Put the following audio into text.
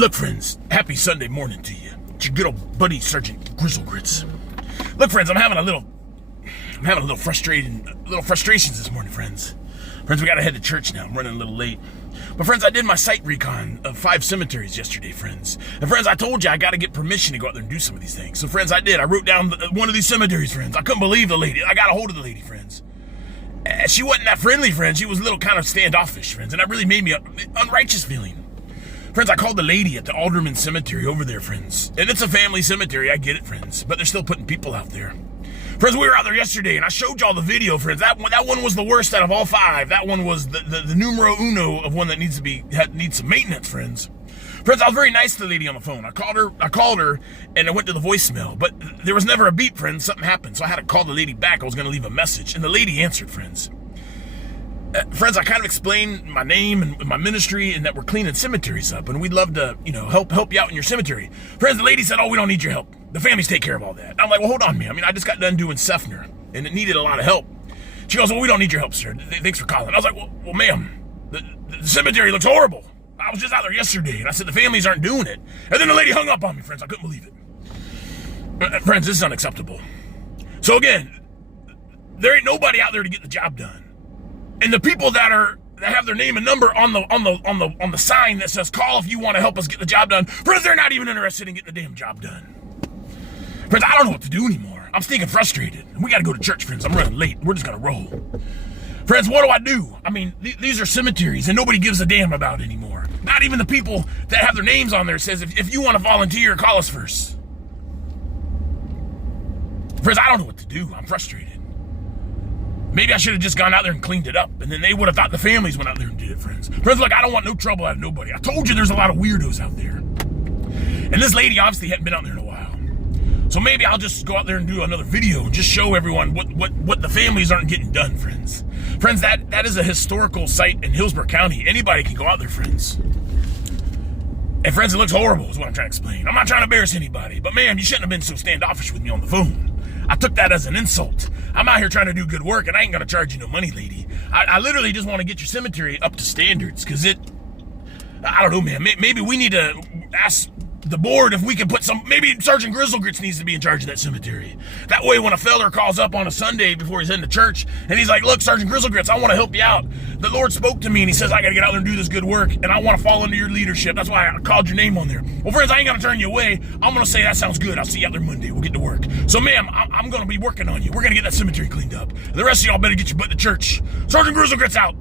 Look, friends, happy Sunday morning to you. It's your good old buddy, Sergeant Grizzlegrits. Look, friends, I'm having a little frustrations this morning, friends. Friends, we gotta head to church now. I'm running a little late. But friends, I did my site recon of 5 cemeteries yesterday, friends. And friends, I told you I gotta get permission to go out there and do some of these things. So friends, I did. I wrote down one of these cemeteries, friends. I couldn't believe the lady. I got a hold of the lady, friends. She wasn't that friendly, friends. She was a little kind of standoffish, friends. And that really made me an unrighteous feeling. Friends, I called the lady at the Alderman Cemetery over there, friends. And it's a family cemetery, I get it, friends. But they're still putting people out there. Friends, we were out there yesterday, and I showed y'all the video, friends. That one was the worst out of all 5. That one was the numero uno of one that needs some maintenance, friends. Friends, I was very nice to the lady on the phone. I called her, and I went to the voicemail. But there was never a beep, friends. Something happened, so I had to call the lady back. I was going to leave a message, and the lady answered, friends. Friends, I kind of explained my name and my ministry and that we're cleaning cemeteries up, and we'd love to, help you out in your cemetery. Friends, the lady said, "Oh, we don't need your help. The families take care of all that." I'm like, "Well, hold on, man. I just got done doing Sefner, and it needed a lot of help." She goes, "Well, we don't need your help, sir. Thanks for calling." I was like, well, ma'am, the cemetery looks horrible. I was just out there yesterday, and I said the families aren't doing it. And then the lady hung up on me, friends. I couldn't believe it. Friends, this is unacceptable. So again, there ain't nobody out there to get the job done. And the people that have their name and number on the sign that says "Call if you want to help us get the job done," friends, they're not even interested in getting the damn job done. Friends, I don't know what to do anymore. I'm stinking frustrated. And we got to go to church, friends. I'm running late. We're just going to roll. Friends, what do I do? These are cemeteries and nobody gives a damn about anymore. Not even the people that have their names on there says, if you want to volunteer, call us first. Friends, I don't know what to do. I'm frustrated. Maybe I should have just gone out there and cleaned it up, and then they would have thought the families went out there and did it, friends. Friends, look, I don't want no trouble out of nobody. I told you there's a lot of weirdos out there. And this lady obviously hadn't been out there in a while. So maybe I'll just go out there and do another video and just show everyone what the families aren't getting done, friends. Friends, that is a historical site in Hillsborough County. Anybody can go out there, friends. And friends, it looks horrible is what I'm trying to explain. I'm not trying to embarrass anybody, but ma'am, you shouldn't have been so standoffish with me on the phone. I took that as an insult. I'm out here trying to do good work, and I ain't gonna charge you no money, lady. I literally just want to get your cemetery up to standards, because I don't know, man. Maybe we need to ask the board if we can put maybe Sergeant Grizzlegrits needs to be in charge of that cemetery. That way, when a feller calls up on a Sunday before he's heading to church, and he's like, "Look, Sergeant Grizzlegrits, I want to help you out. The Lord spoke to me, and he says I got to get out there and do this good work, and I want to fall under your leadership. That's why I called your name on there." Well, friends, I ain't going to turn you away. I'm going to say, "That sounds good. I'll see you out there Monday. We'll get to work." So, ma'am, I'm going to be working on you. We're going to get that cemetery cleaned up. The rest of y'all better get your butt to church. Sergeant Grizzlegrits out.